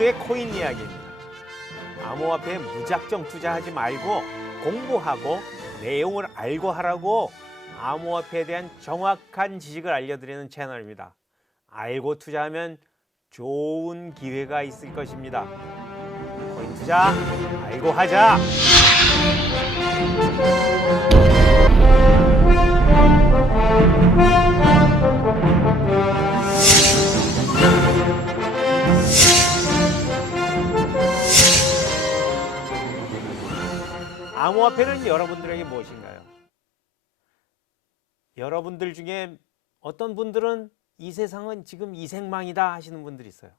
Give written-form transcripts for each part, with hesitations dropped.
오크수수의 코인 이야기입니다. 암호화폐에 무작정 투자하지 말고 공부하고 내용을 알고 하라고 암호화폐에 대한 정확한 지식을 알려드리는 채널입니다. 알고 투자하면 좋은 기회가 있을 것입니다. 코인 투자 알고 하자. 암호화폐는 여러분들에게 무엇인가요? 여러분들 중에 어떤 분들은 이 세상은 지금 이생망이다 하시는 분들이 있어요.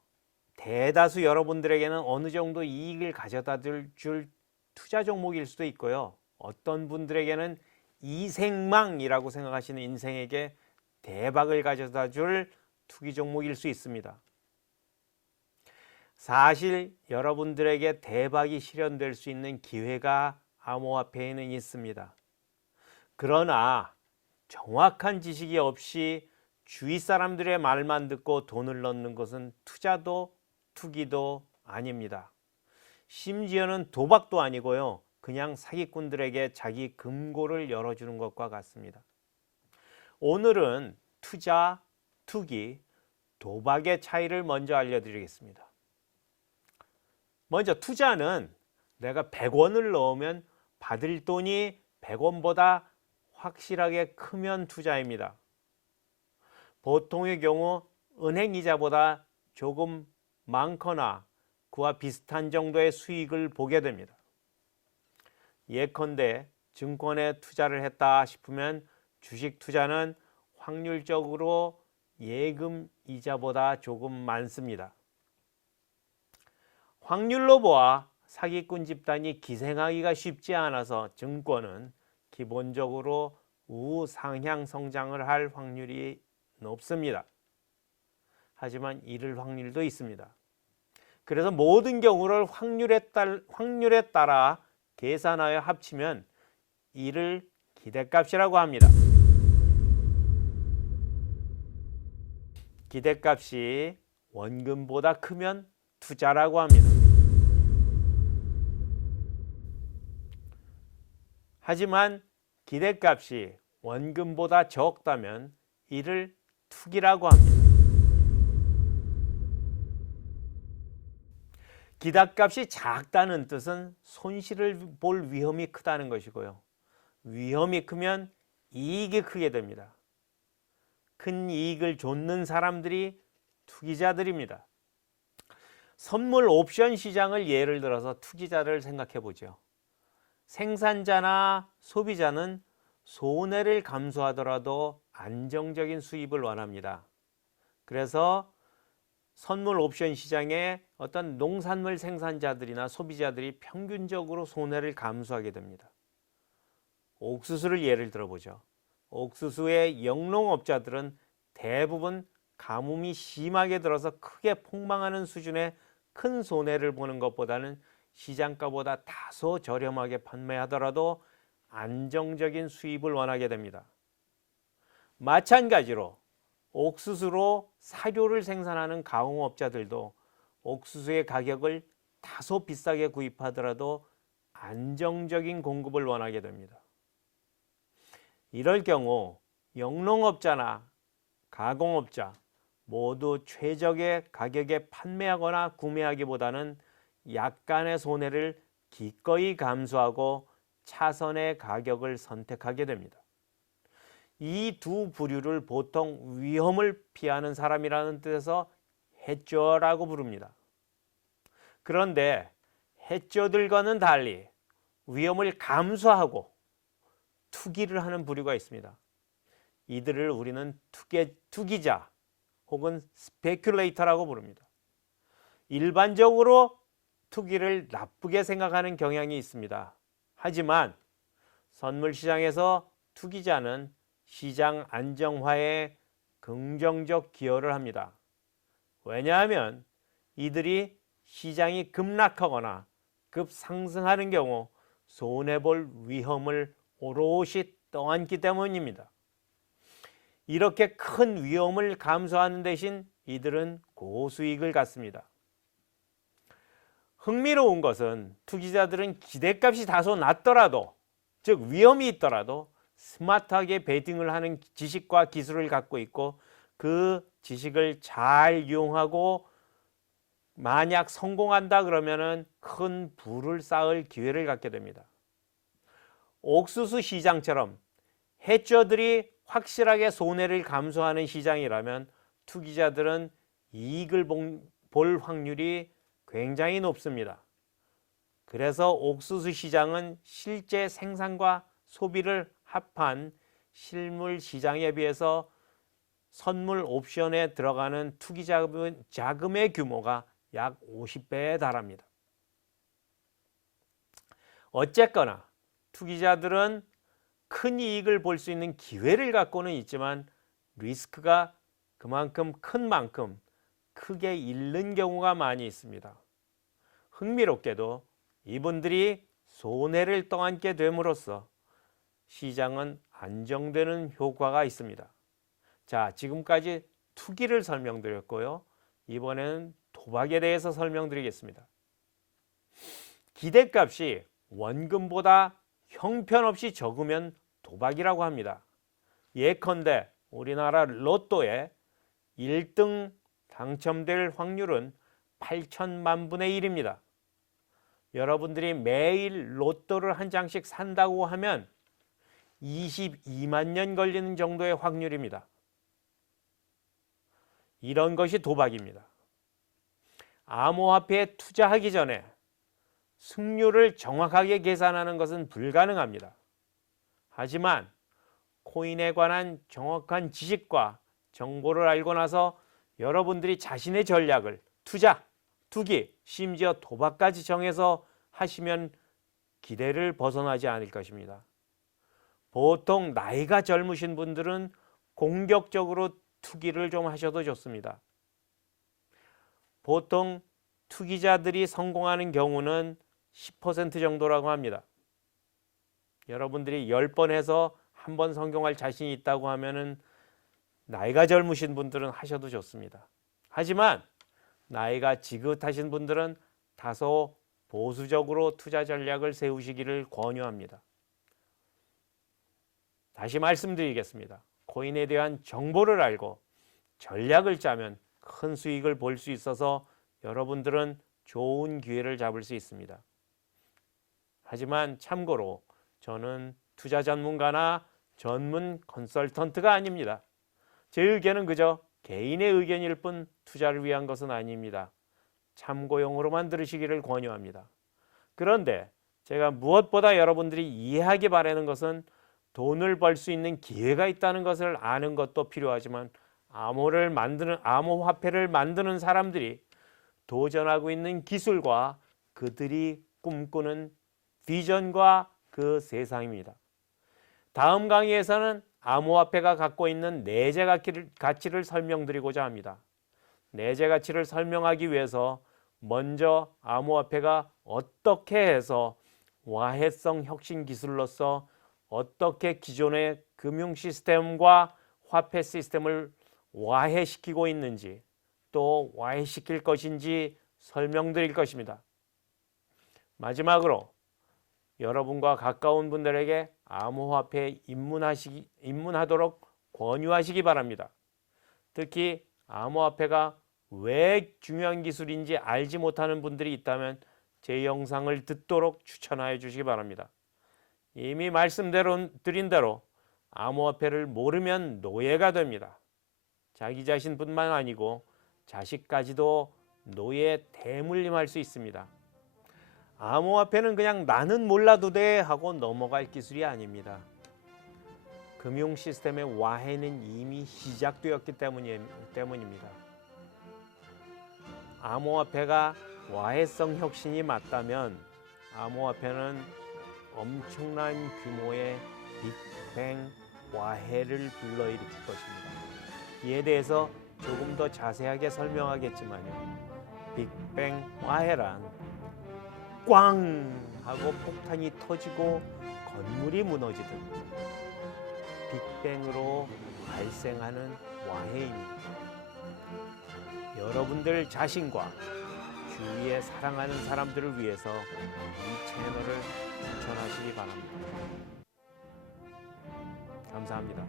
대다수 여러분들에게는 어느 정도 이익을 가져다 줄 투자 종목일 수도 있고요. 어떤 분들에게는 이생망이라고 생각하시는 인생에게 대박을 가져다 줄 투기 종목일 수 있습니다. 사실 여러분들에게 대박이 실현될 수 있는 기회가 암호화폐에는 있습니다. 그러나 정확한 지식이 없이 주위 사람들의 말만 듣고 돈을 넣는 것은 투자도 투기도 아닙니다. 심지어는 도박도 아니고요. 그냥 사기꾼들에게 자기 금고를 열어주는 것과 같습니다. 오늘은 투자, 투기, 도박의 차이를 먼저 알려드리겠습니다. 먼저 투자는 내가 100원을 넣으면 받을 돈이 100원보다 확실하게 크면 투자입니다. 보통의 경우 은행 이자보다 조금 많거나 그와 비슷한 정도의 수익을 보게 됩니다. 예컨대 증권에 투자를 했다 싶으면 주식 투자는 확률적으로 예금 이자보다 조금 많습니다. 확률로 보아 사기꾼 집단이 기생하기가 쉽지 않아서 증권은 기본적으로 우상향 성장을 할 확률이 높습니다. 하지만 잃을 확률도 있습니다. 그래서 모든 경우를 확률에 따라 계산하여 합치면 이를 기대값이라고 합니다. 기대값이 원금보다 크면 투자라고 합니다. 하지만 기대값이 원금보다 적다면 이를 투기라고 합니다. 기대값이 작다는 뜻은 손실을 볼 위험이 크다는 것이고요. 위험이 크면 이익이 크게 됩니다. 큰 이익을 좇는 사람들이 투기자들입니다. 선물 옵션 시장을 예를 들어서 투기자를 생각해 보죠. 생산자나 소비자는 손해를 감수하더라도 안정적인 수입을 원합니다. 그래서 선물 옵션 시장에 어떤 농산물 생산자들이나 소비자들이 평균적으로 손해를 감수하게 됩니다. 옥수수를 예를 들어보죠. 옥수수의 영농업자들은 대부분 가뭄이 심하게 들어서 크게 폭망하는 수준의 큰 손해를 보는 것보다는 시장가보다 다소 저렴하게 판매하더라도 안정적인 수입을 원하게 됩니다. 마찬가지로 옥수수로 사료를 생산하는 가공업자들도 옥수수의 가격을 다소 비싸게 구입하더라도 안정적인 공급을 원하게 됩니다. 이럴 경우 영농업자나 가공업자 모두 최적의 가격에 판매하거나 구매하기보다는 약간의 손해를 기꺼이 감수하고 차선의 가격을 선택하게 됩니다. 이 두 부류를 보통 위험을 피하는 사람이라는 뜻에서 해저라고 부릅니다. 그런데 해저들과는 달리 위험을 감수하고 투기를 하는 부류가 있습니다. 이들을 우리는 투기자 혹은 스페큘레이터라고 부릅니다. 일반적으로 투기를 나쁘게 생각하는 경향이 있습니다. 하지만 선물시장에서 투기자는 시장 안정화에 긍정적 기여를 합니다. 왜냐하면 이들이 시장이 급락하거나 급상승하는 경우 손해볼 위험을 오롯이 떠안기 때문입니다. 이렇게 큰 위험을 감수하는 대신 이들은 고수익을 갖습니다. 흥미로운 것은 투기자들은 기대값이 다소 낮더라도, 즉 위험이 있더라도 스마트하게 베팅을 하는 지식과 기술을 갖고 있고 그 지식을 잘 이용하고 만약 성공한다 그러면은 큰 부를 쌓을 기회를 갖게 됩니다. 옥수수 시장처럼 해저들이 확실하게 손해를 감수하는 시장이라면 투기자들은 이익을 볼 확률이 굉장히 높습니다. 그래서 옥수수 시장은 실제 생산과 소비를 합한 실물 시장에 비해서 선물 옵션에 들어가는 투기 자금의 규모가 약 50배에 달합니다. 어쨌거나 투기자들은 큰 이익을 볼 수 있는 기회를 갖고는 있지만 리스크가 그만큼 큰 만큼 크게 잃는 경우가 많이 있습니다. 흥미롭게도 이분들이 손해를 떠안게 됨으로써 시장은 안정되는 효과가 있습니다. 자, 지금까지 투기를 설명드렸고요. 이번에는 도박에 대해서 설명드리겠습니다. 기대값이 원금보다 형편없이 적으면 도박이라고 합니다. 예컨대 우리나라 로또에 1등 당첨될 확률은 8천만 분의 1입니다. 여러분들이 매일 로또를 한 장씩 산다고 하면 22만 년 걸리는 정도의 확률입니다. 이런 것이 도박입니다. 암호화폐에 투자하기 전에 승률을 정확하게 계산하는 것은 불가능합니다. 하지만 코인에 관한 정확한 지식과 정보를 알고 나서 여러분들이 자신의 전략을 투자, 투기, 심지어 도박까지 정해서 하시면 기대를 벗어나지 않을 것입니다. 보통 나이가 젊으신 분들은 공격적으로 투기를 좀 하셔도 좋습니다. 보통 투기자들이 성공하는 경우는 10% 정도라고 합니다. 여러분들이 10번 해서 한 번 성공할 자신이 있다고 하면은 나이가 젊으신 분들은 하셔도 좋습니다. 하지만 나이가 지긋하신 분들은 다소 보수적으로 투자 전략을 세우시기를 권유합니다. 다시 말씀드리겠습니다. 코인에 대한 정보를 알고 전략을 짜면 큰 수익을 볼 수 있어서 여러분들은 좋은 기회를 잡을 수 있습니다. 하지만 참고로 저는 투자 전문가나 전문 컨설턴트가 아닙니다. 제 의견은 그저 개인의 의견일 뿐 투자를 위한 것은 아닙니다. 참고용으로만 들으시기를 권유합니다. 그런데 제가 무엇보다 여러분들이 이해하기 바라는 것은 돈을 벌 수 있는 기회가 있다는 것을 아는 것도 필요하지만 암호화폐를 만드는 사람들이 도전하고 있는 기술과 그들이 꿈꾸는 비전과 그 세상입니다. 다음 강의에서는 암호화폐가 갖고 있는 내재 가치를 설명드리고자 합니다. 내재 가치를 설명하기 위해서 먼저 암호화폐가 어떻게 해서 와해성 혁신 기술로서 어떻게 기존의 금융 시스템과 화폐 시스템을 와해시키고 있는지 또 와해시킬 것인지 설명드릴 것입니다. 마지막으로 여러분과 가까운 분들에게 암호화폐에 입문하도록 권유하시기 바랍니다. 특히 암호화폐가 왜 중요한 기술인지 알지 못하는 분들이 있다면 제 영상을 듣도록 추천하여 주시기 바랍니다. 이미 말씀드린 대로 암호화폐를 모르면 노예가 됩니다. 자기 자신뿐만 아니고 자식까지도 노예 대물림할 수 있습니다. 암호화폐는 그냥 나는 몰라도 돼 하고 넘어갈 기술이 아닙니다. 금융 시스템의 와해는 이미 시작되었기 때문입니다. 암호화폐가 와해성 혁신이 맞다면 암호화폐는 엄청난 규모의 빅뱅 와해를 불러일으킬 것입니다. 이에 대해서 조금 더 자세하게 설명하겠지만요. 빅뱅 와해란 꽝 하고 폭탄이 터지고 건물이 무너지듯 빅뱅으로 발생하는 와해입니다. 여러분들 자신과 주위에 사랑하는 사람들을 위해서 이 채널을 추천하시기 바랍니다. 감사합니다.